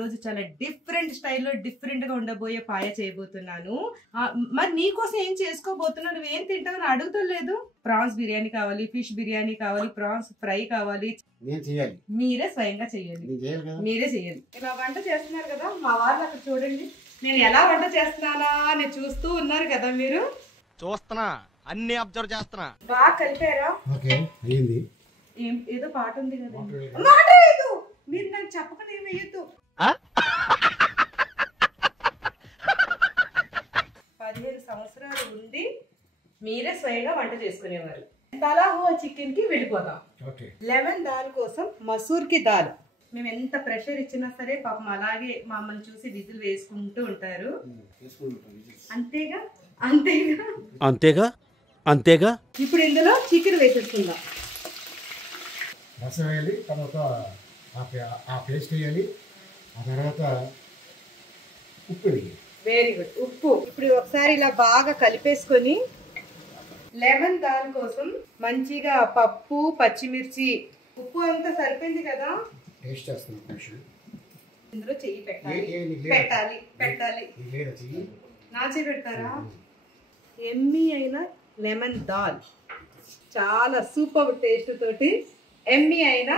రోజు చాలా డిఫరెంట్ స్టైల్లో డిఫరెంట్ గా ఉండబోయే పాయ చేయబోతున్నాను. మరి నీకోసం ఏం చేసుకోబోతున్నావు, నువ్వేం తింటావు అని అడుగుతలేదు. ప్రాన్స్ బిర్యానీ కావాలి, ఫిష్ బిర్యానీ కావాలి, ప్రాన్స్ ఫ్రై కావాలి. మీరే స్వయంగా చెయ్యాలి, మీరే చెయ్యాలి. ఇలా వంట చేస్తున్నారు కదా మా వాళ్ళు, అక్కడ చూడండి నేను ఎలా వంట చేస్తున్నానా అని చూస్తూ ఉన్నారు కదా మీరు. చూస్తున్నా, అన్ని అబ్జర్వ్ చేస్తున్నా. బాగా కలిపారా? ఏదో పాట ఉంది కదా, మాట వేయద్దు మీరు, నాకు చెప్పకుండా ఏం వేయద్దు. 15 సంవత్సరాలు ఉండి మీరే స్వయంగా వంట చేసుకునేవారు. తలాహువా చికెన్ కి వెళ్ళిపోదాం. లెమన్ దాల్ కోసం మసూర్ కి దాల్. మేము ఎంత ప్రెషర్ ఇచ్చినా సరే పాపం అలాగే మమ్మల్ని చూసి విజిల్ వేసుకుంటూ ఉంటారు. అంతేగా అంతేగా అంతేగా అంతేగా. ఇప్పుడు ఇందులో చికెన్ వేసేసుకుందాం. రసం వేయాలి, తర్వాత ఆ పేస్ట్ వేయాలి, ఆ తర్వాత ఉప్పు వేయాలి. Very good. ఉప్పు ఇప్పుడు ఒకసారి ఇలా బాగా కలిపేసుకొని లెమన్ దాల్ కోసం మంచిగా పప్పు, పచ్చిమిర్చి, ఉప్పు అంతా సరిపోయింది కదా. టేస్ట్ చేస్తున్నాం కొంచెం. ఇందులో చెయ్యి పెట్టాలి పెట్టాలి పెట్టాలి. నా చెయ్యి పెడతారా? ఎమ్మీ అయిన లెమన్ దాల్, చాలా సూపర్ టేస్ట్ తోటి ఎమ్మీ అయిన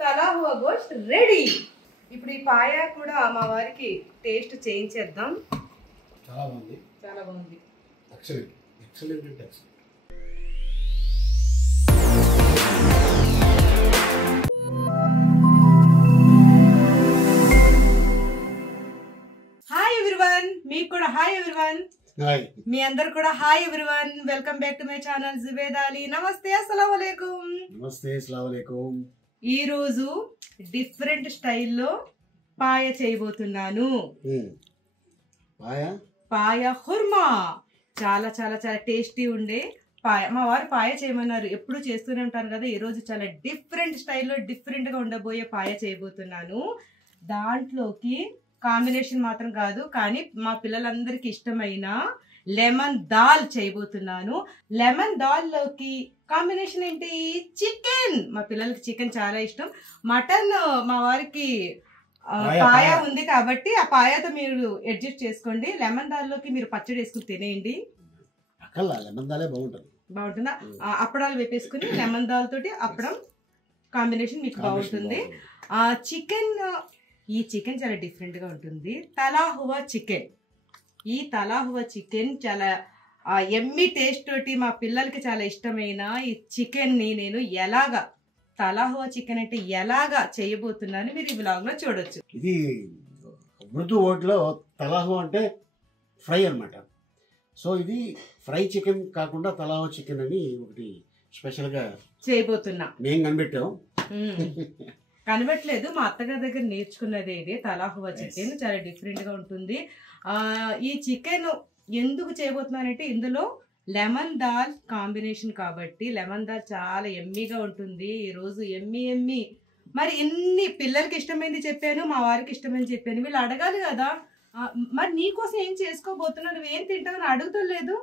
తలాహువా గోష్ రెడీ. ఇప్పుడు ఈ పాయ కూడా మా వారికి టేస్ట్ చేయించేద్దాం. చాలా బాగుంది, చాలా బాగుంది. ఎక్సలెంట్ ఎక్సలెంట్ అంటే ఎక్సలెంట్. హాయ్ ఎవ్రీవన్, మీకు కూడా హాయ్ ఎవ్రీవన్. మీ అందరు కూడా hi everyone, welcome back to my channel Zubed Ali. నమస్తే, అస్సలాము అలైకుం. నమస్తే, అస్సలాము అలైకుం. ఈ రోజు డిఫరెంట్ స్టైల్లో పాయ చేయబోతున్నాను. పాయ హుర్మా, చాలా చాలా చాలా టేస్టీ ఉండే పాయ. మా వారు పాయ చేయమన్నారు, ఎప్పుడు చేస్తూనే ఉంటాను కదా. ఈ రోజు చాలా డిఫరెంట్ స్టైల్లో డిఫరెంట్ గా ఉండబోయే పాయ చేయబోతున్నాను. దాంట్లోకి కాంబినేషన్ మాత్రం కాదు, కానీ మా పిల్లలందరికీ ఇష్టమైన లెమన్ దాల్ చేయబోతున్నాను. లెమన్ దాల్ లోకి కాంబినేషన్ ఏంటి? చికెన్. మా పిల్లలకి చికెన్ చాలా ఇష్టం. మటన్ మా వారికి పాయ ఉంది కాబట్టి ఆ పాయతో మీరు అడ్జస్ట్ చేసుకోండి. లెమన్ దాల్ లోకి మీరు పచ్చడి వేసుకుని తినేయండి. బాగుంటుందా? అప్పడాలు వేపేసుకుని లెమన్ దాల్ తోటి అప్పడం కాంబినేషన్ మీకు బాగుంటుంది. చికెన్, ఈ చికెన్ చాలా డిఫరెంట్ గా ఉంటుంది. తలాహువా చికెన్. ఈ తలాహువా చికెన్ చాలా ఎమ్మీ టేస్ట్ తోటి మా పిల్లలకి చాలా ఇష్టమైన ఈ చికెన్ ని నేను ఎలాగా, తలాహువా చికెన్ అంటే ఎలాగా చేయబోతున్నాను మీరు ఈ బ్లాగ్ లో చూడొచ్చు. ఇది ఉర్దూ వర్డ్లో తలాహువా అంటే ఫ్రై అన్నమాట. సో ఇది ఫ్రై చికెన్ కాకుండా తలాహువా చికెన్ అని ఒకటి స్పెషల్ గా చేయబోతున్నా. మేము కనిపెట్టాం, కనిపెట్టలేదు, మా అత్తగారి దగ్గర నేర్చుకున్నది. ఇది తలాహువా చికెన్ చాలా డిఫరెంట్ గా ఉంటుంది. ఈ చికెన్ ఎందుకు చేయబోతున్నానంటే ఇందులో లెమన్ దాల్ కాంబినేషన్ కాబట్టి లెమన్ దాల్ చాలా ఎమ్మీగా ఉంటుంది. ఈ రోజు ఎమ్మీ ఎమ్మీ. మరి ఎన్ని పిల్లలకి ఇష్టమైంది చెప్పాను, మా వారికి ఇష్టమైంది చెప్పాను, వీళ్ళు అడగాలి కదా. మరి నీకోసం ఏం చేసుకోబోతున్నా, నువ్వేం తింటావు అని అడుగుతలేదు.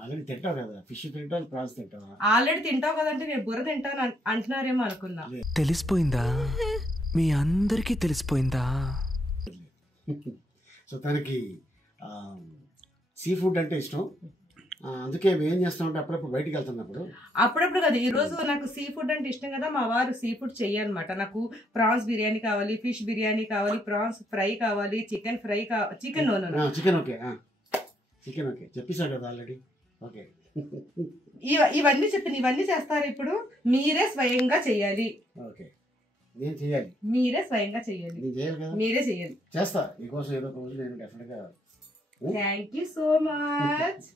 ఆల్రెడీ తింటావు కదా, ఫిష్ తింటావు, ప్రాన్స్ తింటావు. ఆల్రెడీ తింటావు కదా అంటే నేను బుర్ర తింటాను అంటున్నారేమో అనుకున్నా. తెలిసిపోయిందా? మీ అందరికీ తెలిసిపోయిందా? సో తనకి సీ ఫుడ్ అంటే ఇష్టం, అందుకే మేము ఏం చేస్తామంటే అప్పుడప్పుడు బయటికి వెళ్తున్నప్పుడు, అప్పుడప్పుడు కదా. ఈ రోజు నాకు సీ ఫుడ్ అంటే ఇష్టం కదా, మా వారు సీ ఫుడ్ చెయ్యాలన్నమాట. నాకు ప్రాన్స్ బిర్యానీ కావాలి, ఫిష్ బిర్యానీ కావాలి, ప్రాన్స్ ఫ్రై కావాలి, చికెన్ ఫ్రై కావాలి. చికెన్ చికెన్ ఓకే చెప్పేశాడు కదా ఆల్రెడీ. ఓకే, ఇవన్నీ చెప్పిన ఇవన్నీ చేస్తారు. ఇప్పుడు మీరే స్వయంగా చెయ్యాలి. ఓకే, నేను చేయాలి, మీరే స్వయంగా చెయ్యాలి, మీరే చెయ్యాలి. చేస్తా నీకోసం ఏదో ఒక రోజు నేను డెఫినెట్ గా. Thank you so much.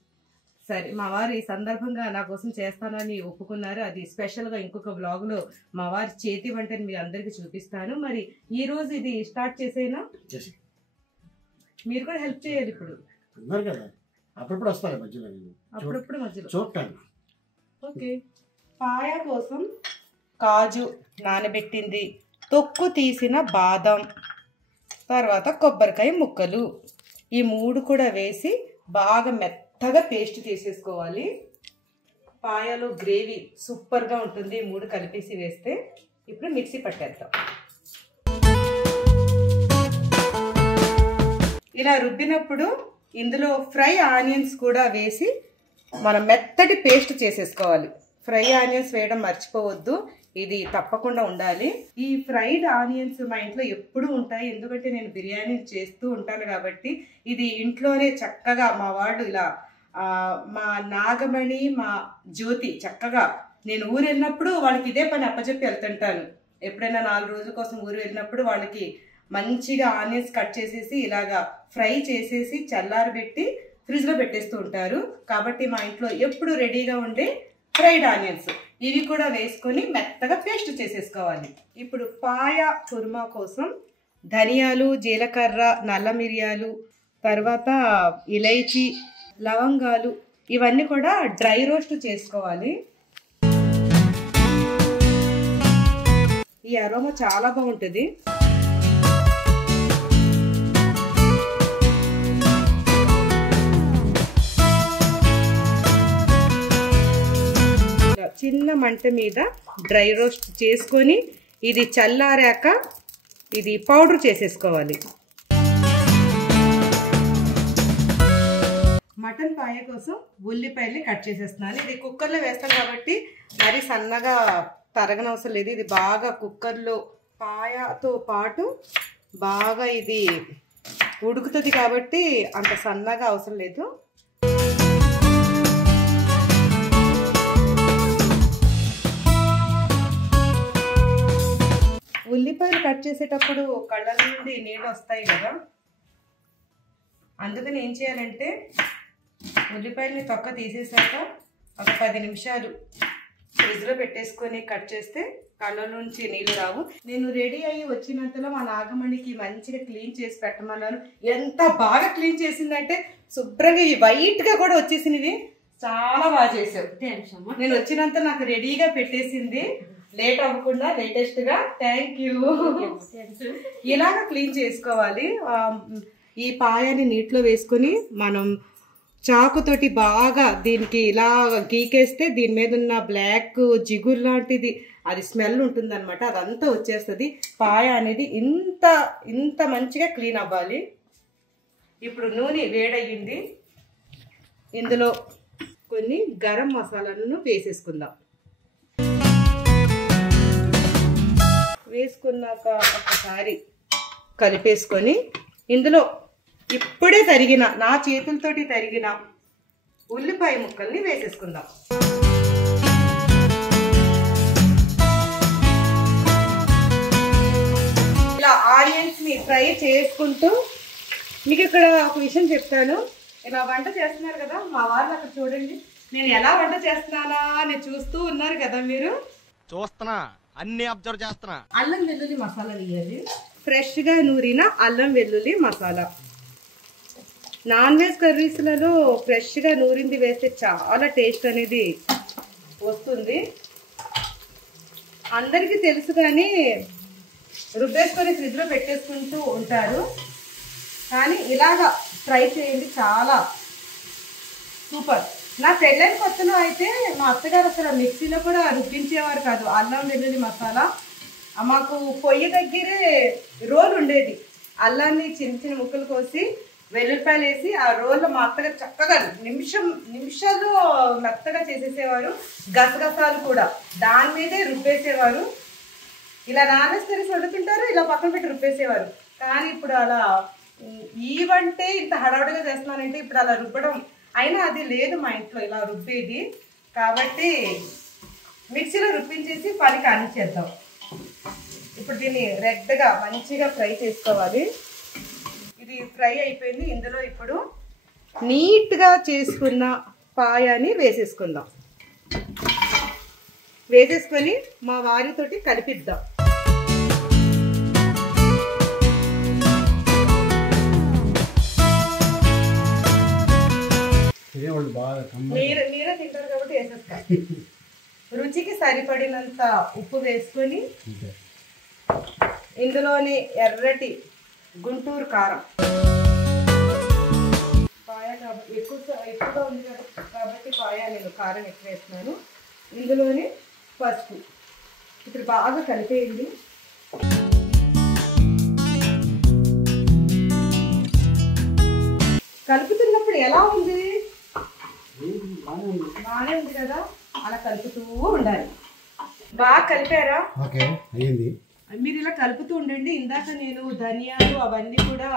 సరే, మా వారు ఈ సందర్భంగా నా కోసం చేస్తానని ఒప్పుకున్నారు. అది స్పెషల్ గా ఇంకొక బ్లాగ్ లో మా వారి చేతి వంటని మీ అందరికి చూపిస్తాను. మరి ఈ రోజు ఇది స్టార్ట్ చేసేనా? మీరు కూడా హెల్ప్ చేయాలి. ఇప్పుడు కదా, అప్పుడప్పుడు వస్తాయి మధ్యలో, అప్పుడప్పుడు మధ్యలో చూడటాను. ఓకే, పాయ కోసం కాజు నానబెట్టింది, తొక్కు తీసిన బాదం, తర్వాత కొబ్బరికాయ ముక్కలు, ఈ 3 కూడా వేసి బాగా మెత్తగా పేస్ట్ చేసేసుకోవాలి. పాయలో గ్రేవీ సూపర్గా ఉంటుంది 3 కలిపేసి వేస్తే. ఇప్పుడు మిక్సీ పట్టేద్దాం. ఇలా రుబ్బినప్పుడు ఇందులో ఫ్రై ఆనియన్స్ కూడా వేసి మనం మెత్తటి పేస్ట్ చేసేసుకోవాలి. ఫ్రై ఆనియన్స్ వేయడం మర్చిపోవద్దు, ఇది తప్పకుండా ఉండాలి. ఈ ఫ్రైడ్ ఆనియన్స్ మా ఇంట్లో ఎప్పుడూ ఉంటాయి, ఎందుకంటే నేను బిర్యానీ చేస్తూ ఉంటాను కాబట్టి. ఇది ఇంట్లోనే చక్కగా మా వాళ్ళు ఇలా మా నాగమణి, మా జ్యోతి చక్కగా నేను ఊరు వెళ్ళినప్పుడు వాళ్ళకి ఇదే పని అప్పచెప్పి వెళ్తుంటాను. ఎప్పుడైనా 4 రోజుల కోసం ఊరు వెళ్ళినప్పుడు వాళ్ళకి మంచిగా ఆనియన్స్ కట్ చేసేసి ఇలాగా ఫ్రై చేసేసి చల్లారబెట్టి ఫ్రిడ్జ్లో పెట్టేస్తూ ఉంటారు. కాబట్టి మా ఇంట్లో ఎప్పుడు రెడీగా ఉండే ఫ్రైడ్ ఆనియన్స్ ఇవి కూడా వేసుకొని మెత్తగా పేస్ట్ చేసేసుకోవాలి. ఇప్పుడు పాయ కుర్మా కోసం ధనియాలు, జీలకర్ర, నల్ల మిరియాలు, తర్వాత ఇలైచి, లవంగాలు ఇవన్నీ కూడా డ్రై రోస్ట్ చేసుకోవాలి. ఈ అరోమా చాలా బాగుంటుంది. చిన్న మంట మీద డ్రై రోస్ట్ చేసుకొని ఇది చల్లారాక ఇది పౌడర్ చేసేసుకోవాలి. మటన్ పాయ కోసం ఉల్లిపాయల్ని కట్ చేసేస్తున్నాను. ఇది కుక్కర్లో వేస్తాం కాబట్టి మరీ సన్నగా తరగనవసరం లేదు. ఇది బాగా కుక్కర్లో పాయతో పాటు బాగా ఇది ఉడుకుతుంది కాబట్టి అంత సన్నగా అవసరం లేదు. ఉల్లిపాయలు కట్ చేసేటప్పుడు కళ్ళ నుండి నీళ్ళు వస్తాయి కదా, అందుకని ఏం చేయాలంటే ఉల్లిపాయలని తొక్క తీసేసాక ఒక 10 నిమిషాలు ఫ్రిడ్జ్లో పెట్టేసుకొని కట్ చేస్తే కళ్ళ నుంచి నీళ్ళు రావు. నేను రెడీ అయ్యి వచ్చినంతలో మా నాగమణికి మంచిగా క్లీన్ చేసి పెట్టమన్నాను. ఎంత బాగా క్లీన్ చేసిందంటే శుభ్రంగా ఈ వైట్గా కూడా వచ్చేసినవి. చాలా బాగా చేసావు. నేను వచ్చినంత నాకు రెడీగా పెట్టేసింది, లేట్ అవ్వకుండా లేటెస్ట్గా. Thank you. ఇలాగ క్లీన్ చేసుకోవాలి. ఈ పాయాన్ని నీటిలో వేసుకొని మనం చాకుతోటి బాగా దీనికి ఇలా గీకేస్తే దీని మీద ఉన్న బ్లాక్ జిగురు లాంటిది అది స్మెల్ ఉంటుందన్నమాట, అదంతా వచ్చేస్తుంది. పాయ అనేది ఇంత మంచిగా క్లీన్ అవ్వాలి. ఇప్పుడు నూనె వేడయ్యింది, ఇందులో కొన్ని గరం మసాలాలను వేసేసుకుందాం. వేసుకున్నాక ఒకసారి కలిపేసుకొని ఇందులో ఇప్పుడే తరిగిన నా చేతులతోటి తరిగిన ఉల్లిపాయ ముక్కల్ని వేసేసుకుందాం. ఇలా ఆనియన్స్ ని ఫ్రై చేసుకుంటూ మీకు ఇక్కడ ఒక విషయం చెప్తాను. ఇలా వంట చేస్తున్నారు కదా మా వాళ్ళు, అక్కడ చూడండి నేను ఎలా వంట చేస్తున్నానా అని చూస్తూ ఉన్నారు కదా మీరు. చూస్తున్నా, అన్ని అబ్జర్వ్ చేస్తున్నా. అల్లం వెల్లుల్లి మసాలా వేయాలి. ఫ్రెష్గా నూరిన అల్లం వెల్లుల్లి మసాలా. నాన్ వెజ్ కర్రీస్లలో ఫ్రెష్గా నూరింది వేస్తే చాలా టేస్ట్ అనేది వస్తుంది. అందరికీ తెలుసు కానీ రుబ్బేసుకొని ఫ్రిడ్జ్లో పెట్టేసుకుంటూ ఉంటారు, కానీ ఇలాగా ట్రై చేయండి, చాలా సూపర్. నా పెళ్ళైన కొత్తలో అయితే మా అత్తగారు అసలు మిక్సీలో కూడా రుబ్బించేవారు కాదు అల్లం వెల్లుల్లి మసాలా. మాకు పొయ్యి దగ్గరే రోల్ ఉండేది, అల్లాన్ని చిన్న చిన్న ముక్కలు కోసి వెల్లుల్లిపాయలు వేసి ఆ రోల్లో మా అత్తగారు చక్కగా నిమిషాలు మెత్తగా చేసేసేవారు. గసగసాలు కూడా దాని మీదే రుబ్బేసేవారు. ఇలా నాన్ కర్రీస్ వండుతుంటారు, ఇలా పక్కన పెట్టి రుబ్బేసేవారు. కానీ ఇప్పుడు అలా ఈ వంటే ఇంత హడావుడిగా చేస్తున్నానంటే ఇప్పుడు అలా రుబ్బడం అయినా అది లేదు మా ఇంట్లో ఇలా రుబ్బేది. కాబట్టి మిక్సీలో రుబ్బించేసి పని కానిచ్చేద్దాం. ఇప్పుడు దీన్ని రెడ్గా మంచిగా ఫ్రై చేసుకోవాలి. ఇది ఫ్రై అయిపోయింది. ఇందులో ఇప్పుడు నీట్గా చేసుకున్న పాయాన్ని వేసేసుకుందాం. వేసేసుకొని మా వారితోటి కలిపిద్దాం. మీరే తింటారు కాబట్టి వేసేస్తా. రుచికి సరిపడినంత ఉప్పు వేసుకొని ఇందులోని ఎర్రటి గుంటూరు కారం, పాయ ఎక్కువగా ఉంది కాబట్టి పాయ నేను కారం ఎక్కువ వేస్తున్నాను. ఇందులోని పసుపు. ఇప్పుడు బాగా కలిపేయండి. కలుపుతున్నప్పుడు ఎలా ఉంది? బాగానే ఉంది కదా. అలా కలుపుతూ ఉండాలి. బాగా కలిపారా? ఓకే అయ్యింది. మీరు ఇలా కలుపుతూ ఉండండి. ఇందాక నేను ధనియాలు అవన్నీ కూడా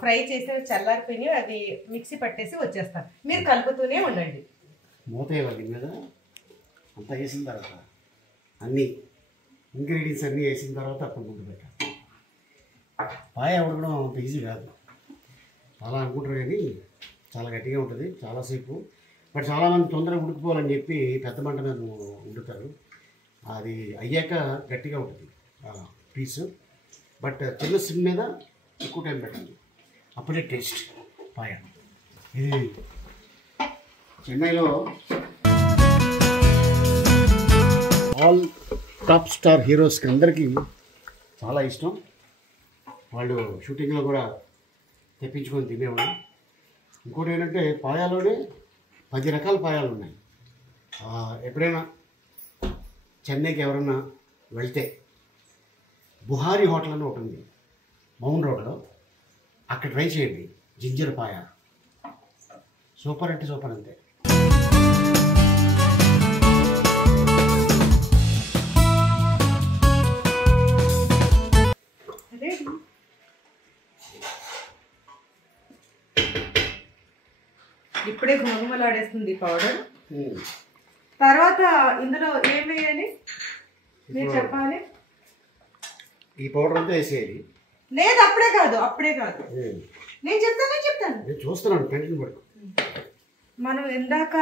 ఫ్రై చేసి చల్లారిపోయి అది మిక్సీ పట్టేసి వచ్చేస్తాను. మీరు కలుపుతూనే ఉండండి. మూత ఇవ్వాలి మీద అంతా వేసిన తర్వాత అన్నీ ఇంగ్రీడియంట్స్ అన్నీ వేసిన తర్వాత అప్పుడు ముందు పెట్టాలి. పాయ ఉడకడం అంత ఈజీ కాదు. చాలా అనుకుంటారు కానీ చాలా గట్టిగా ఉంటుంది చాలాసేపు. బట్ చాలామంది తొందరగా ఉడికిపోవాలని చెప్పి పెద్ద మంట మీద వండుతారు. అది అయ్యాక గట్టిగా ఉంటుంది పీసు. బట్ చిన్న సిమ్ మీద ఎక్కువ టైం పెట్టాలి, అప్పుడే టేస్ట్ పాయ. ఇది చెన్నైలో ఆల్ టాప్ స్టార్ హీరోస్కి అందరికీ చాలా ఇష్టం. వాళ్ళు షూటింగ్లో కూడా తెప్పించుకొని తినేవాళ్ళు. ఇంకోటి ఏంటంటే పాయాలోనే 10 రకాల పాయాలు ఉన్నాయి. ఎప్పుడైనా చెన్నైకి ఎవరన్నా వెళ్తే బుహారీ హోటల్ అని ఒకటి ఉంది మౌన్ రోడ్లో, అక్కడ ట్రై చేయండి. జింజర్ పాయ సూపర్ అంటే సూపర్ అంతే. ఇప్పుడే గుమగుమలాడేస్తుంది పౌడర్. తర్వాత ఇందులో ఏం వేయాలి మీరు చెప్పాలి. ఈ పౌడర్ అంతా వేసేయాలి. లేదు అప్పుడే కాదు నేను చెప్తాను నేను చూస్తున్నాను టెన్షన్ పడుకో. మనం ఇందాక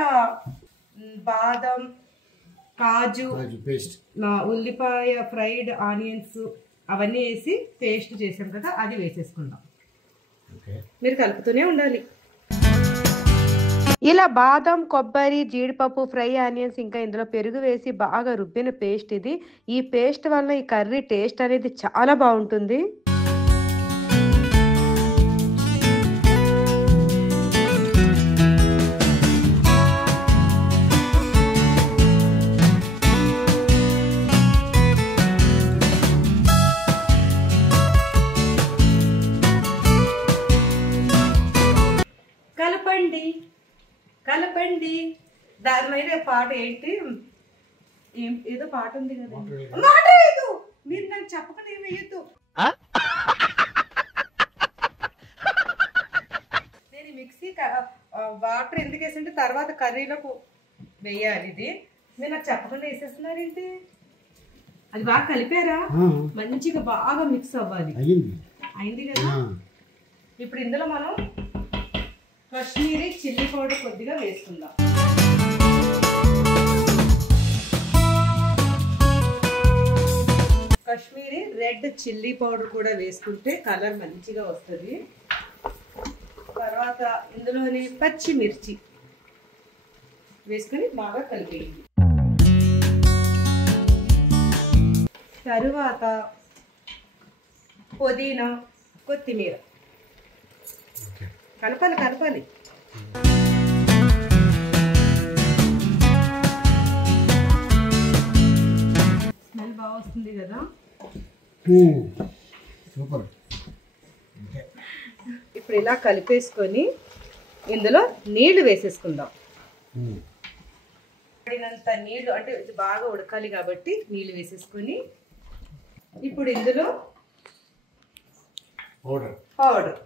బాదం కాజు పేస్ట్ ఉల్లిపాయ ఫ్రైడ్ ఆనియన్స్ అవన్నీ వేసి పేస్ట్ చేసాం కదా, అది వేసేసుకుందాం. మీరు కలుపుతూనే ఉండాలి. ఇలా బాదం కొబ్బరి జీడిపప్పు ఫ్రై ఆనియన్స్ ఇంకా ఇందులో పెరుగు వేసి బాగా రుబ్బిన పేస్ట్ ఇది. ఈ పేస్ట్ వల్ల ఈ కర్రీ టేస్ట్ అనేది చాలా బాగుంటుంది. కలపండి. దాని మీద పాట ఏంటి, ఏదో పాట ఉంది కదా. మాట వేయద్దు, మీరు నాకు చెప్పకుండా ఏం వేయద్దు. నేను మిక్సీ వాటర్ ఎందుకు వేసింటే తర్వాత కర్రీలోకి వేయాలి. ఇది మీరు నాకు చెప్పకుండా వేసేస్తున్నారు ఏంటి? అది బాగా కలిపారా? మంచిగా బాగా మిక్స్ అవ్వాలి. అయింది కదా. ఇప్పుడు ఇందులో మనం కాశ్మీరీ చిల్లీ పౌడర్ కొద్దిగా వేసుకుందాం. కాశ్మీరీ రెడ్ చిల్లీ పౌడర్ కూడా వేసుకుంటే కలర్ మంచిగా వస్తుంది. తర్వాత ఇందులోనే పచ్చిమిర్చి వేసుకొని బాగా కలిపేయండి. తరువాత పుదీనా కొత్తిమీర కలపాలి. స్మెల్ బాగా వస్తుంది కదా. సూపర్. ఇప్పుడు ఇలా కలిపేసుకొని ఇందులో నీళ్లు వేసేసుకుందాం. పడినంత నీళ్లు, అంటే ఇది బాగా ఉడకాలి కాబట్టి నీళ్లు వేసేసుకొని ఇప్పుడు ఇందులో పౌడర్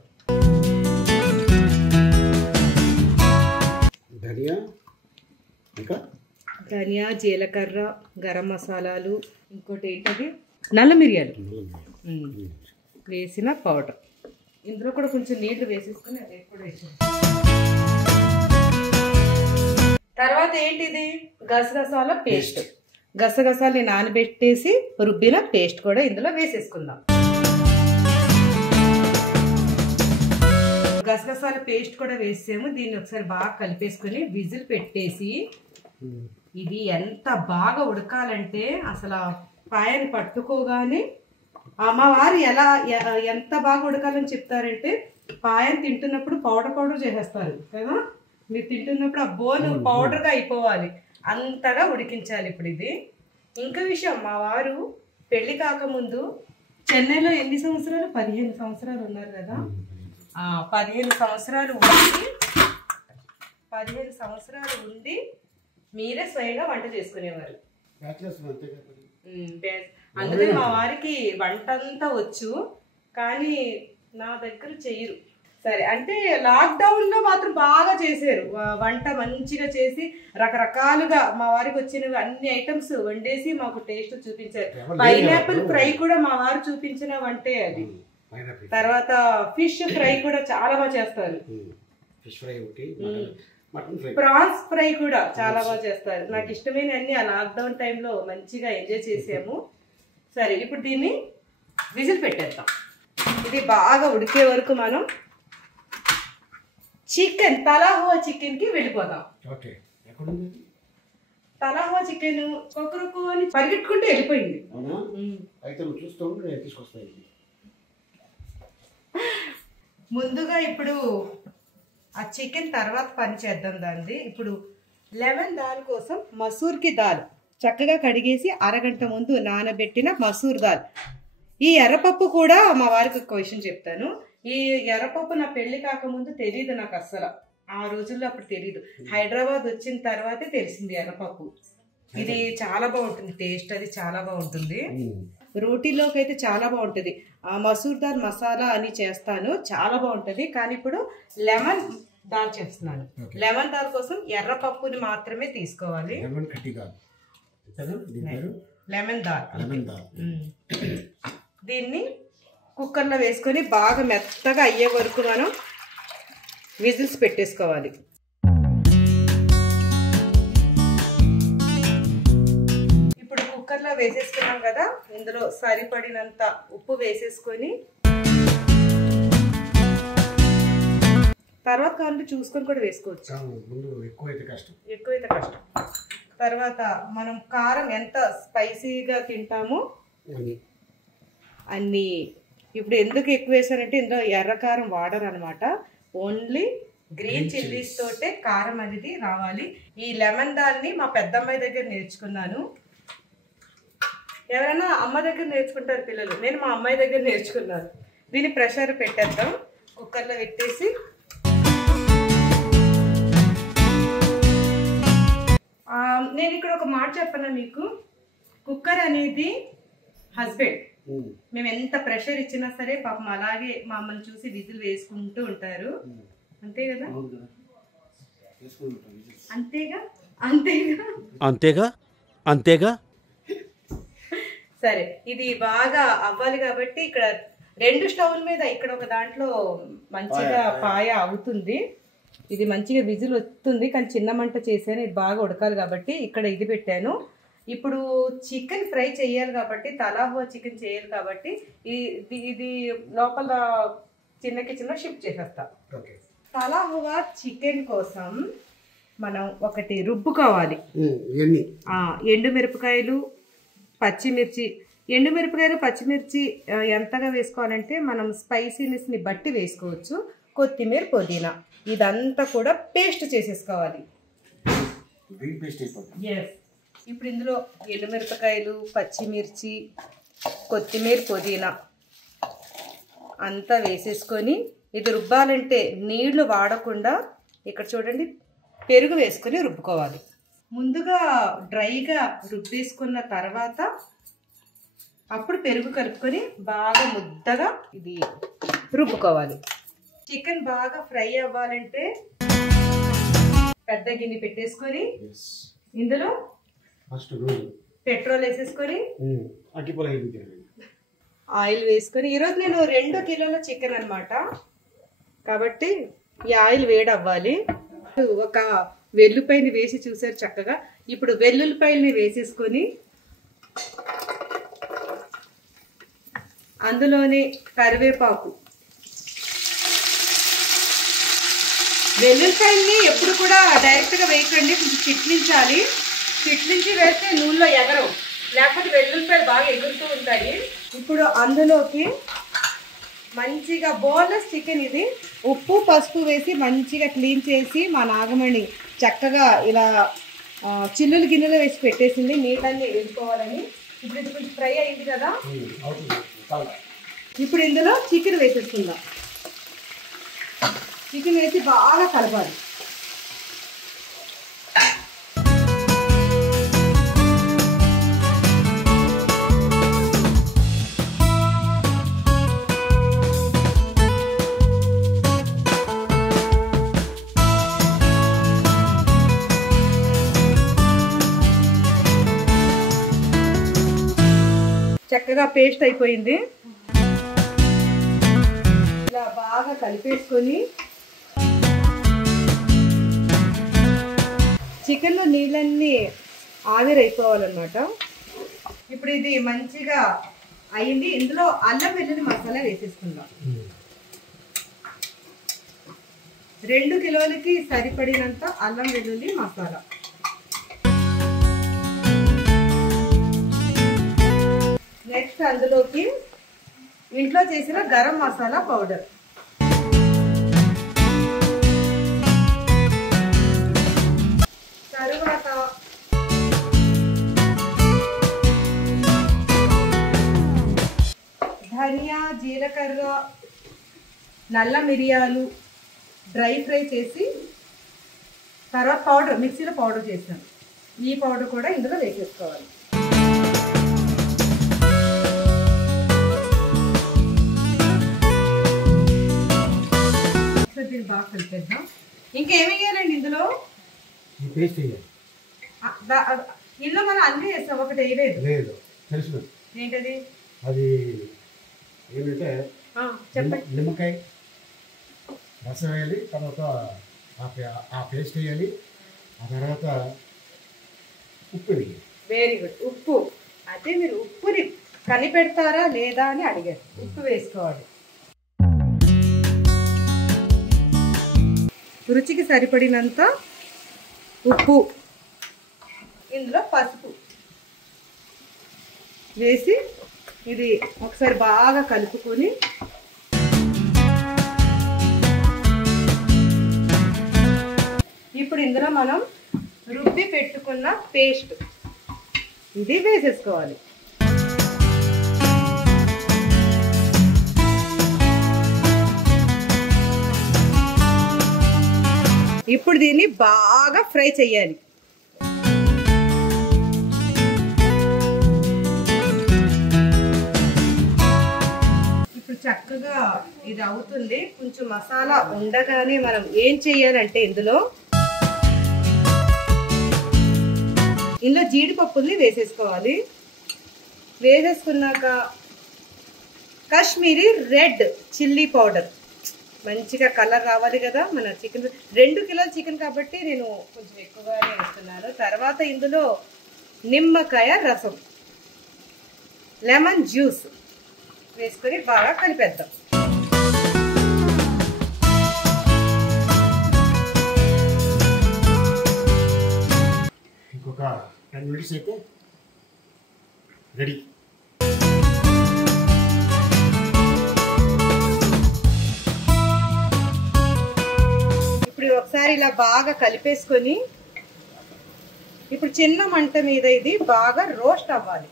ధనియా జీలకర్ర గరం మసాలాలు ఇంకోటి ఏంటది నల్ల మిరియాలు వేసిన పౌడర్. ఇందులో కూడా కొంచెం నీళ్లు వేసేసుకొని అది కూడా వేసాను. తర్వాత ఏంటిది గసగసాల పేస్ట్. గసగసాలని నానబెట్టేసి రుబ్బిన పేస్ట్ కూడా ఇందులో వేసేసుకుందాం. గసగసాల పేస్ట్ కూడా వేసాము. దీన్ని ఒకసారి బాగా కలిపేసుకొని విజిల్ పెట్టేసి, ఇది ఎంత బాగా ఉడకాలంటే అసలు పాయని పట్టుకోగానే మా వారు ఎంత బాగా ఉడకాలని చెప్తారంటే, పాయని తింటున్నప్పుడు పౌడర్ చేసేస్తారు కదా. మీరు తింటున్నప్పుడు ఆ బోను పౌడర్గా అయిపోవాలి, అంతగా ఉడికించాలి. ఇప్పుడు ఇది ఇంకా విషయం, మా వారు పెళ్లి కాకముందు చెన్నైలో ఎన్ని సంవత్సరాలు 15 సంవత్సరాలు ఉన్నారు కదా. 15 సంవత్సరాలు ఉండి మీరే స్వయంగా వంట చేసుకునేవారు. అందుకని మా వారికి వంట అంతా వచ్చు, కానీ నా దగ్గర చెయ్యరు. సరే, అంటే లాక్డౌన్ లో మాత్రం బాగా చేశారు వంట, మంచిగా చేసి రకరకాలుగా మా వారికి వచ్చినవి అన్ని ఐటమ్స్ వండేసి మాకు టేస్ట్ చూపించారు. పైనాపిల్ ఫ్రై కూడా మా వారు చూపించిన వంటే అది. తర్వాత ఫిష్ ఫ్రై కూడా చాలా బాగా చేస్తారు. ప్రాన్స్ ఫ్రై కూడా చాలా బాగా చేస్తారు. నాకు ఇష్టమైన అన్ని ఆ లాక్డౌన్ టైంలో మంచిగా ఎంజాయ్ చేసాము. సరే, ఇప్పుడు దీన్ని విజిల్ పెట్టేద్దాం. ఇది బాగా ఉడికే వరకు మనం చికెన్ తలాహువా చికెన్ కి వెళ్ళిపోదాం. తలాహువా చికెన్ కొకరుకు అని పరిగెట్టుకుంటూ వెళ్ళిపోయింది. ముందుగా ఇప్పుడు ఆ చికెన్ తర్వాత పని చేద్దాం దాన్ని. ఇప్పుడు లెమన్ దాల్ కోసం మసూర్కి దాల్ చక్కగా కడిగేసి అరగంట ముందు నానబెట్టిన మసూర్ దాల్. ఈ ఎర్రపప్పు కూడా మా వారికి ఒక విషయం చెప్తాను. ఈ ఎర్రపప్పు నా పెళ్లి కాకముందు తెలియదు నాకు అస్సలు. ఆ రోజుల్లో అప్పుడు తెలియదు. హైదరాబాద్ వచ్చిన తర్వాతే తెలిసింది ఎర్రపప్పు. ఇది చాలా బాగుంటుంది, టేస్ట్ అది చాలా బాగుంటుంది. రోటీలోకి అయితే చాలా బాగుంటుంది. మసూర్ దాల్ మసాలా అని చేస్తాను, చాలా బాగుంటుంది. కానీ ఇప్పుడు లెమన్ దాల్ చేస్తున్నాను. లెమన్ దాల్ కోసం ఎర్రపప్పుని మాత్రమే తీసుకోవాలి. లెమన్ దాల్ దీన్ని కుక్కర్లో వేసుకొని బాగా మెత్తగా అయ్యే వరకు మనం విజిల్స్ పెట్టేసుకోవాలి. ఇప్పుడు కుక్కర్లో వేసేసుకున్నాం కదా, ఇందులో సరిపడినంత ఉప్పు వేసేసుకొని తర్వాత కావాలంటే చూసుకొని కూడా వేసుకోవచ్చు. ఎక్కువైతే కష్టం. తర్వాత మనం కారం ఎంత స్పైసీగా తింటామో అన్ని. ఇప్పుడు ఎందుకు ఎక్కువ వేసానంటే ఇందులో ఎర్రకారం వాడరు అనమాట, ఓన్లీ గ్రీన్ చిల్లీస్ తోటే కారం అనేది రావాలి. ఈ లెమన్ దాల్ని మా పెద్దమ్మాయి దగ్గర నేర్చుకున్నాను. ఎవరైనా అమ్మ దగ్గర నేర్చుకుంటారు పిల్లలు, నేను మా అమ్మాయి దగ్గర నేర్చుకున్నాను. దీన్ని ప్రెషర్ పెట్టేద్దాం. కుక్కర్లో పెట్టేసి నేను ఇక్కడ ఒక మాట చెప్పనా మీకు, కుక్కర్ అనేది హస్బెండ్. మేము ఎంత ప్రెషర్ ఇచ్చినా సరే పాపం అలాగే మమ్మల్ని చూసి విజిల్ వేసుకుంటూ ఉంటారు. అంతే కదా? అంతేగా. సరే, ఇది బాగా అవ్వాలి కాబట్టి ఇక్కడ 2 స్టవ్ల మీద, ఇక్కడ ఒక దాంట్లో మంచిగా పాయ అవుతుంది. ఇది మంచిగా విజిల్ వస్తుంది, కానీ చిన్న మంట చేశాను. ఇది బాగా ఉడకాలి కాబట్టి ఇక్కడ ఇది పెట్టాను. ఇప్పుడు చికెన్ ఫ్రై చేయాలి కాబట్టి, తలాహువా చికెన్ చేయాలి కాబట్టి ఇది లోపల చిన్న కిచెన్లో షిఫ్ట్ చేసేస్తా. తలాహువా చికెన్ కోసం మనం ఒకటి రుబ్బుకోవాలి. ఎండుమిరపకాయలు, పచ్చిమిర్చి. ఎండుమిరపకాయలు పచ్చిమిర్చి ఎంతగా వేసుకోవాలంటే మనం స్పైసీనెస్ని బట్టి వేసుకోవచ్చు. కొత్తిమీర, పుదీనా ఇదంతా కూడా పేస్ట్ చేసేసుకోవాలి. ఇప్పుడు ఇందులో ఎండుమిరపకాయలు, పచ్చిమిర్చి, కొత్తిమీర, పుదీనా అంతా వేసేసుకొని ఇది రుబ్బాలంటే నీళ్లు వాడకుండా ఇక్కడ చూడండి పెరుగు వేసుకొని రుబ్బుకోవాలి. ముందుగా డ్రైగా రుబ్బేసుకున్న తర్వాత అప్పుడు పెరుగు కలుపుకొని బాగా ముద్దగా ఇది రుబ్బుకోవాలి. చికెన్ బాగా ఫ్రై అవ్వాలంటే పెద్ద గిన్నె పెట్టేసుకొని ఇందులో పెట్రోల్ వేసేసుకొని ఆయిల్ వేసుకొని, ఈరోజు నేను 2 కిలోల చికెన్ అన్నమాట కాబట్టి ఈ ఆయిల్ వేడి అవ్వాలి. ఒక వెల్లుల్లిపాయని వేసి చూసారు చక్కగా. ఇప్పుడు వెల్లుల్లిపాయల్ని వేసేసుకొని అందులోనే కరివేపాకు. వెల్లుల్లిపాయల్ని ఎప్పుడు కూడా డైరెక్ట్గా వేయకండి, కొంచెం చిట్లించాలి. చిట్లించి వేస్తే నూనెలో ఎగరవు, లేకపోతే వెల్లుల్లిపాయలు బాగా ఎగురుతూ ఉంటాయి. ఇప్పుడు అందులోకి మంచిగా బోన్లెస్ చికెన్ ఇది ఉప్పు పసుపు వేసి మంచిగా క్లీన్ చేసి మా నాగమణి చక్కగా ఇలా చిల్లులు గిన్నెలో వేసి పెట్టేసింది నీళ్ళన్నీ వెళ్ళిపోవాలని. ఇప్పుడు ఇది కొంచెం ఫ్రై అయింది కదా, ఇప్పుడు ఇందులో చికెన్ వేసేసుకుందాం. చికెన్ వేసి బాగా కలపాలి. చక్కగా పేస్ట్ అయిపోయింది. ఇలా బాగా కలిపేసుకొని చికెన్లో నీళ్ళన్నీ ఆవిరైపోవాలన్నమాట. ఇప్పుడు ఇది మంచిగా అయింది. ఇందులో అల్లం వెల్లుల్లి మసాలా వేసేసుకుందాం. 2 కిలోలకి సరిపడినంత అల్లం వెల్లుల్లి మసాలా. నెక్స్ట్ అందులోకి ఇంట్లో చేసిన గరం మసాలా పౌడర్, తరువాత ధనియా, జీలకర్ర, నల్ల మిరియాలు డ్రై ఫ్రై చేసి తర్వాత పౌడర్ మిక్సీలో పౌడర్ చేసాను. ఈ పౌడర్ కూడా ఇందులో వేసేసుకోవాలి. దీన్ని బాగా కలిపేద్దాం. ఇంకేమి వేయాలండి ఇందులో? ఇందులో మనం అన్నీ వేస్తాం, ఒకటి వేయలేదు. తెలుసు ఏంటది? అది ఏంటంటే చెప్పండి. నిమ్మకాయ రసం వేయాలి, తర్వాత ఆ పేస్ట్ వేయాలి, ఆ తర్వాత ఉప్పు వేయాలి. Very good. ఉప్పు అయితే మీరు ఉప్పుని కనిపెడతారా లేదా అని అడిగారు. ఉప్పు వేసుకోవాలి. రుచికి సరిపడినంత ఉప్పు, ఇందులో పసుపు వేసి ఇది ఒకసారి బాగా కలుపుకొని ఇప్పుడు ఇందులో మనం రుబ్బి పెట్టుకున్న పేస్ట్ ఇది వేసేసుకోవాలి. ఇప్పుడు దీన్ని బాగా ఫ్రై చేయాలి. ఇప్పుడు చక్కగా ఇది అవుతుంది. కొంచెం మసాలా ఉండగానే మనం ఏం చేయాలంటే ఇందులో జీడిపప్పుల్ని వేసేసుకోవాలి. వేసేసుకున్నాక కాశ్మీరీ రెడ్ చిల్లీ పౌడర్, మంచిగా కలర్ రావాలి కదా మన చికెన్. 2 కిలోల చికెన్ కాబట్టి నేను కొంచెం ఎక్కువగానే వేస్తున్నాను. తర్వాత ఇందులో నిమ్మకాయ రసం, లెమన్ జ్యూస్ వేసుకొని బాగా కలిపేద్దాం. ఇంకొక 10 minutes అయితే రెడీ. ఇప్పుడు ఒకసారి ఇలా బాగా కలిపేసుకొని ఇప్పుడు చిన్న మంట మీద ఇది బాగా రోస్ట్ అవ్వాలి,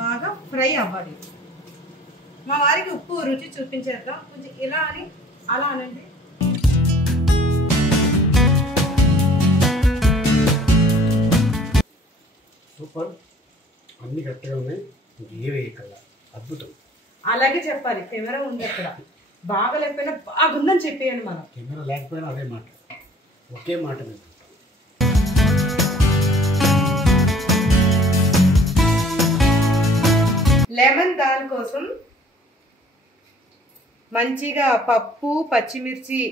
బాగా ఫ్రై అవ్వాలి. మా వారికి ఉప్పు రుచి చూపించేద్దాం. కొంచెం ఇలా అని అలా అనండి. సూపర్, అన్ని కరెక్ట్గా ఉన్నాయి. ఏవేయకల్లా అద్భుతం. అలాగే చెప్పాలి. కెమెరా ఉంది అక్కడ, బాగా లేకపోయినా బాగుందని చెప్పేయాలి మనం. కెమెరా లేకపోయినా అదే మాట, ఒకే మాట మీద. లెమన్ దాల్ కోసం మంచిగా పప్పు, పచ్చిమిర్చి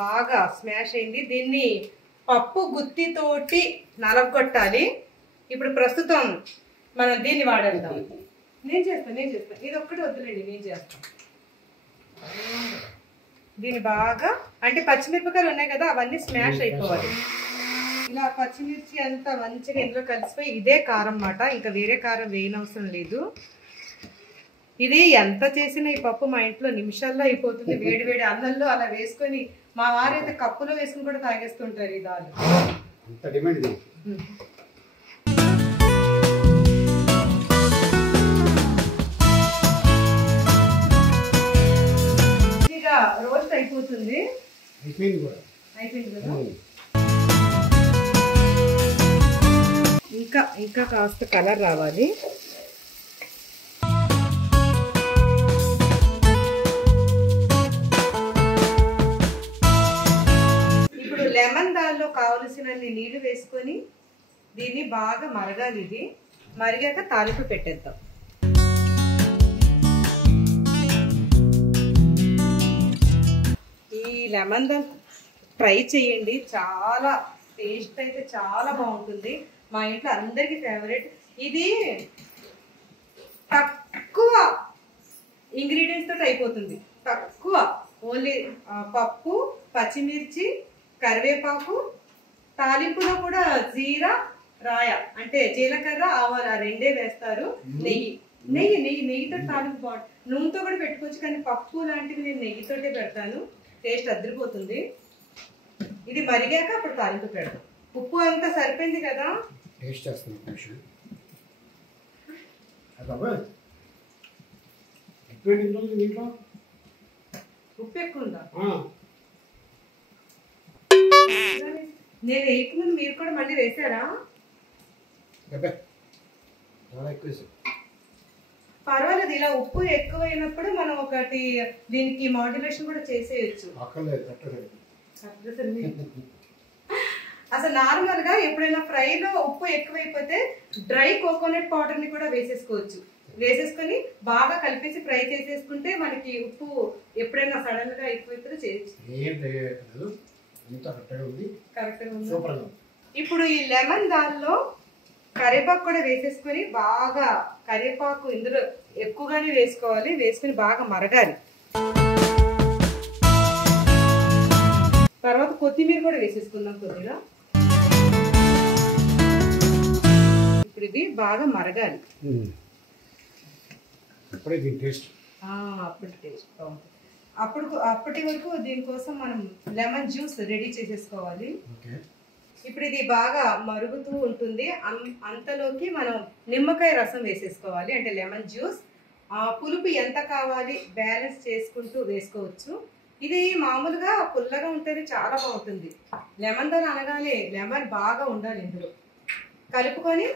బాగా స్మాష్ అయింది. దీన్ని పప్పు గుత్తితోటి నలగొట్టాలి. ఇప్పుడు ప్రస్తుతం మనం దీన్ని వాడేద్దాం. నేను చేస్తాను. ఇది ఒక్కటి వద్దులేండి, నేను చేస్తాను. దీన్ని బాగా అంటే పచ్చిమిరపకాయలు ఉన్నాయి కదా, అవన్నీ స్మాష్ అయిపోవాలి. ఇలా పచ్చిమిర్చి అంతా మంచిగా ఇందులో కలిసిపోయి ఇదే కారం అన్నమాట, ఇంకా వేరే కారం వేయనవసరం లేదు. ఇది ఎంత చేసినా ఈ పప్పు మా ఇంట్లో నిమిషాల్లో అయిపోతుంది. వేడి వేడి అన్నంలో అలా వేసుకొని మా వారైతే కప్పులో వేసుకుని కూడా తాగేస్తుంటారు ఈ దాల్. అంత డిమాండ్. అయిపోయింది కూడా. అయిపోయింది కదా. ఇంకా కాస్త కలర్ రావాలి. ఇప్పుడు లెమన్ దాల్లో కావలసినన్ని నీళ్లు వేసుకొని దీన్ని బాగా మరగాలి. ఇది మరిగాక తాలింపు పెట్టేద్దాం. ఈ లెమన్ దాల్ ట్రై చేయండి, చాలా టేస్ట్ అయితే చాలా బాగుంటుంది. మా ఇంట్లో అందరికి ఫేవరెట్. ఇది తక్కువ ఇంగ్రీడియంట్స్ తోటి అయిపోతుంది. తక్కువ, ఓన్లీ పప్పు, పచ్చిమిర్చి, కరివేపాకు, తాలింపులో కూడా జీరా, రాయ అంటే జీలకర్ర, ఆవాలు ఆ రెండే వేస్తారు. నెయ్యితో తాలింపు బాగుంటుంది. నూనెతో కూడా పెట్టుకోవచ్చు, కానీ పప్పు లాంటివి నేను నెయ్యితోటే పెడతాను. టేస్ట్ అదిరిపోతుంది. ఇది మరిగాక అప్పుడు తాలింపు పెడతాం. ఉప్పు అంతా సరిపోయింది కదా. టేస్ట్ చేస్తున్నాం. ఉప్పు ఎక్కువ ఉందా? నేను వేయకముందు మీరు కూడా మళ్ళీ వేసారా? పర్వాలేదు. ఇలా ఉప్పు ఎక్కువైనప్పుడు మనం ఒకటి దీనికి మాడ్యులేషన్ కూడా చేసేయచ్చు. అసలు నార్మల్ గా ఎప్పుడైనా ఫ్రైలో ఉప్పు ఎక్కువైపోతే డ్రై కోకోనట్ పౌడర్ ని కూడా వేసేసుకోవచ్చు. వేసేసుకొని బాగా కలిపేసి ఫ్రై చేసేసుకుంటే మనకి ఉప్పు ఎప్పుడైనా సడన్ గా ఎక్కువైతే చేయొచ్చు. ఇప్పుడు ఈ లెమన్ దాల్లో కరివేపాకు కూడా వేసేసుకొని బాగా, కరివేపాకు ఇందులో ఎక్కువగానే వేసుకోవాలి. వేసుకుని బాగా మరగాలి. తర్వాత కొత్తిమీర కూడా వేసేసుకుందాం కొద్దిగా. ఇప్పుడు ఇది బాగా మరగాలి. అప్పుడే దీని టేస్ట్. అప్పుడు టేస్ట్ బాగుంటుంది. అప్పటి వరకు దీనికోసం మనం లెమన్ జ్యూస్ రెడీ చేసేసుకోవాలి. ఇప్పుడు ఇది బాగా మరుగుతూ ఉంటుంది. అంతలోకి మనం నిమ్మకాయ రసం వేసేసుకోవాలి, అంటే లెమన్ జ్యూస్. పులుపు ఎంత కావాలి బ్యాలెన్స్ చేసుకుంటూ వేసుకోవచ్చు. ఇది మామూలుగా పుల్లగా ఉంటేనే చాలా బాగుంటుంది. లెమన్ దాల్ అనగానే లెమన్ బాగా ఉండాలి ఇందులో. కలుపుకొని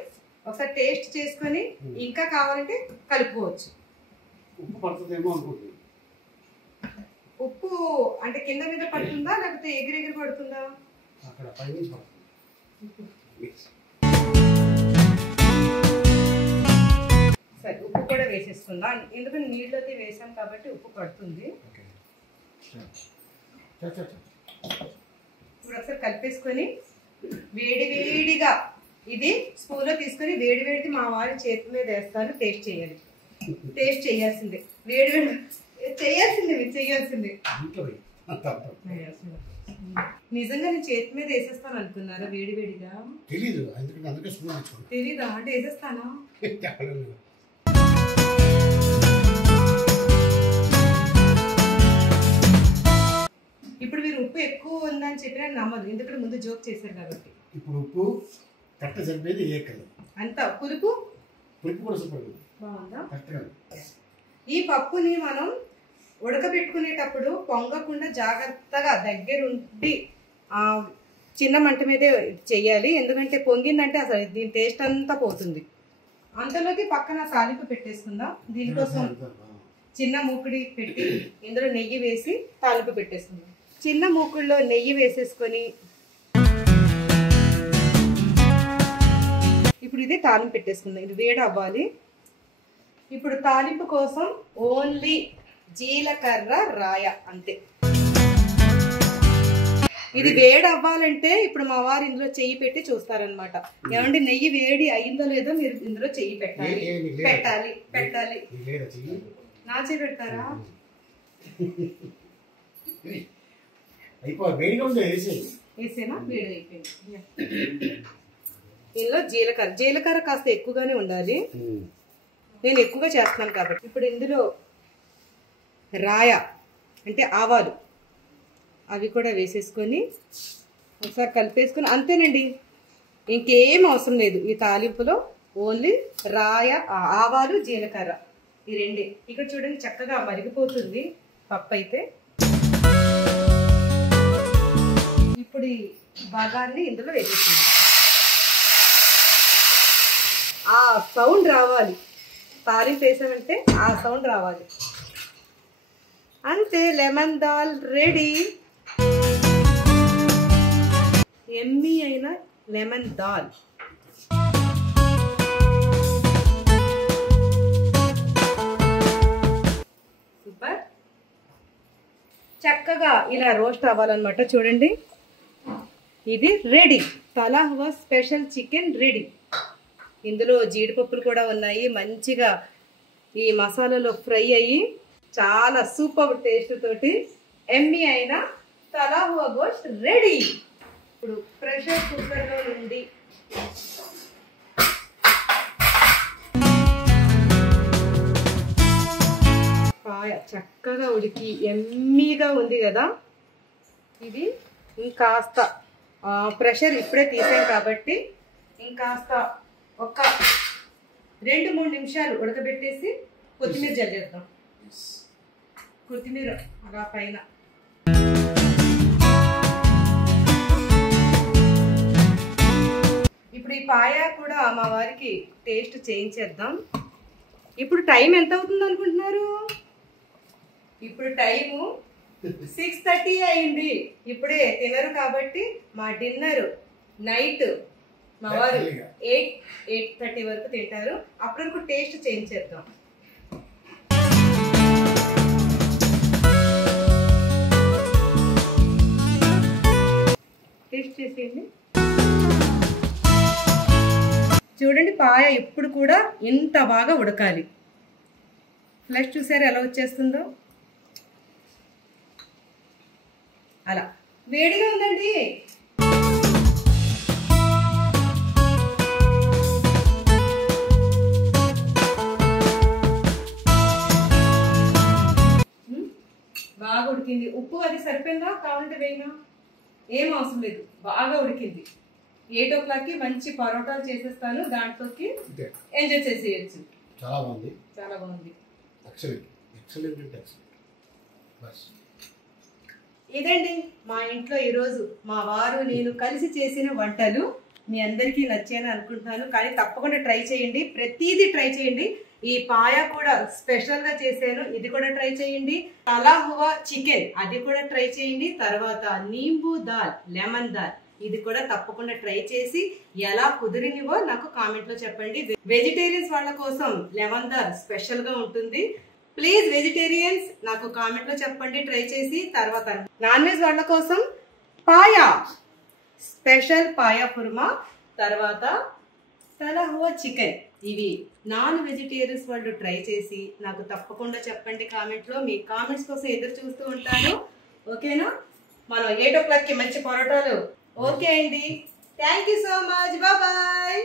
ఒకసారి టేస్ట్ చేసుకొని ఇంకా కావాలంటే కలుపుకోవచ్చు. ఉప్పు పడుతుందేమో అనుకుంటుంది. ఉప్పు అంటే కింద మీద పడుతుందా లేకపోతే ఎగిరెగిరి పడుతుందా? అక్కడ పైనుంచి పడుతుంది. సరే, ఉప్పు కూడా వేసేసుకుందాం. ఎందుకంటే నీళ్ళతో వేసాం కాబట్టి ఉప్పు పడుతుంది. ఇప్పుడు ఒకసారి కలిపేసుకొని వేడిగా ఇది స్పూన్లో తీసుకొని వేడివేడిది మా వారి చేతి మీద వేస్తాను. టేస్ట్ చేయాలి. టేస్ట్ చేయాల్సిందే. వేడివేడి చేయాల్సిందే. నిజంగా నేను చేతి మీద వేసేస్తాను అనుకున్నారా? వేడివేడిగా తెలీదా? అంటే వేసేస్తానా? ఇప్పుడు మీరు ఉప్పు ఎక్కువ ఉందని చెప్పినా నమ్మదు, ఎందుకంటే ముందు జోక్ చేశారు కాబట్టి. ఇప్పుడు ఉప్పు కరెక్ట్ సరిపోయింది. అంత పులుపు కూడా సరిపోయింది. బాగుందా? ఈ పప్పుని మనం ఉడకబెట్టుకునేటప్పుడు పొంగకుండా జాగ్రత్తగా దగ్గరుండి చిన్న మంట మీదే చెయ్యాలి. ఎందుకంటే పొంగిందంటే అసలు దీని టేస్ట్ అంతా పోతుంది. అంతలోకి పక్కన తాలింపు పెట్టేసుకుందాం. దీనికోసం చిన్న మూకుడి పెట్టి ఇందులో నెయ్యి వేసి తాలింపు పెట్టేసుకుందాం. చిన్న మూకుడిలో నెయ్యి వేసేసుకొని ఇప్పుడు ఇది తాలింపు పెట్టేసుకుందాం. ఇది వేడి అవ్వాలి. ఇప్పుడు తాలింపు కోసం ఓన్లీ జీలకర్ర, రాయ అంతే. ఇది వేడి అవ్వాలంటే ఇప్పుడు మా వారు ఇందులో చెయ్యి పెట్టి చూస్తారనమాట. ఏమంటే నెయ్యి వేడి అయిందో లేదో మీరు ఇందులో చెయ్యి పెట్టాలి. నా చెయ్యి పెడతారా? వేసేనా? వేడి అయిపోయింది. ఇందులో జీలకర్ర కాస్త ఎక్కువగానే ఉండాలి. నేను ఎక్కువగా చేస్తున్నాను కాబట్టి. ఇప్పుడు ఇందులో రాయ అంటే ఆవాలు అవి కూడా వేసేసుకొని ఒకసారి కలిపేసుకొని అంతేనండి, ఇంకేం అవసరం లేదు. ఈ తాలింపులో ఓన్లీ రాయ, ఆవాలు, జీలకర్ర ఈ రెండే. ఇక్కడ చూడండి చక్కగా మరిగిపోతుంది పప్పు అయితే. ఇప్పుడు ఈ భాగాన్ని ఇందులో వేసేస్తున్నాం. ఆ సౌండ్ రావాలి, తాలింపు వేసామంటే ఆ సౌండ్ రావాలి. అంతే, లెమన్ దాల్ రెడీ. ఎమ్మీ అయిన లెమన్ దాల్. సూపర్. చక్కగా ఇలా రోస్ట్ అవ్వాలన్నమాట. చూడండి, ఇది రెడీ. తలా హువా స్పెషల్ చికెన్ రెడీ. ఇందులో జీడిపప్పులు కూడా ఉన్నాయి, మంచిగా ఈ మసాలాలో ఫ్రై అయ్యి చాలా సూపర్ టేస్ట్ తోటి ఎమ్మీ అయిన తలా హువా గోష్ రెడీ. ఇప్పుడు ప్రెషర్ కుక్కర్లో నుండి పాయ చక్కగా ఉడికి ఎమ్మీగా ఉంది కదా. ఇది ఇంకాస్త ప్రెషర్ ఇప్పుడే తీసాం కాబట్టి ఇంకాస్త ఒక 2-3 నిమిషాలు ఉడకబెట్టేసి కొత్తిమీర జల్లేద్దాం. కొత్తిమీర అలా పైన. ఇప్పుడు ఈ పాయ కూడా మా వారికి టేస్ట్ చేయించేద్దాం. ఇప్పుడు టైం ఎంత అవుతుంది అనుకుంటున్నారు? ఇప్పుడు టైము 6:30 అయింది. ఇప్పుడే తినరు కాబట్టి మా డిన్నర్ నైట్ మా వారు 8-8:30 వరకు తింటారు. అప్పటి వరకు టేస్ట్ చేయించేద్దాం. టేస్ట్ చేసేయండి. చూడండి, పాయ ఇప్పుడు కూడా ఇంత బాగా ఉడకాలి. ఫ్లెష్ చూసారు ఎలా వచ్చేస్తుందో? అలా వేడిగా ఉందండి. బాగా ఉడికింది. ఉప్పు అది సరిపోయిందా? కావాలంటే వేయినా, ఏం అవసరం లేదు. బాగా ఉడికింది. 8 o'clockకి మంచి పరోటాలు చేసేస్తాను, దాంట్లోకి ఎంజాయ్ చేసేయచ్చు. చాలా బాగుంది, చాలా బాగుంది. ఇదండి మా ఇంట్లో ఈరోజు మా వారు నేను కలిసి చేసిన వంటలు. మీ అందరికీ నచ్చాయని అనుకుంటున్నాను. కానీ తప్పకుండా ట్రై చేయండి, ప్రతిదీ ట్రై చేయండి. ఈ పాయ కూడా స్పెషల్గా చేశాను, ఇది కూడా ట్రై చేయండి. తలా హువా చికెన్, అది కూడా ట్రై చేయండి. తర్వాత నీంబూ దాల్, లెమన్ దాల్, ఇది కూడా తప్పకుండా ట్రై చేసి ఎలా కుదిరినివో నాకు కామెంట్లో చెప్పండి. వెజిటేరియన్స్ వాళ్ళ కోసం లెమన్ దాల్ స్పెషల్గా ఉంటుంది. ప్లీజ్ వెజిటేరియన్స్ నాకు కామెంట్లో చెప్పండి ట్రై చేసి. తర్వాత నాన్ వెజ్ వాళ్ళ కోసం పాయా, స్పెషల్ పాయా కుర్మా, తర్వాత తలా హువా చికెన్. ఇవి నాన్ వెజిటేరియన్స్ వాళ్ళు ట్రై చేసి నాకు తప్పకుండా చెప్పండి కామెంట్లో. మీ కామెంట్స్ కోసం ఎదురు చూస్తూ ఉంటాను. ఓకేనా? మనం 8 o'clockకి మంచి పరోటాలు. ఓకే అండి, thank you so much, bye.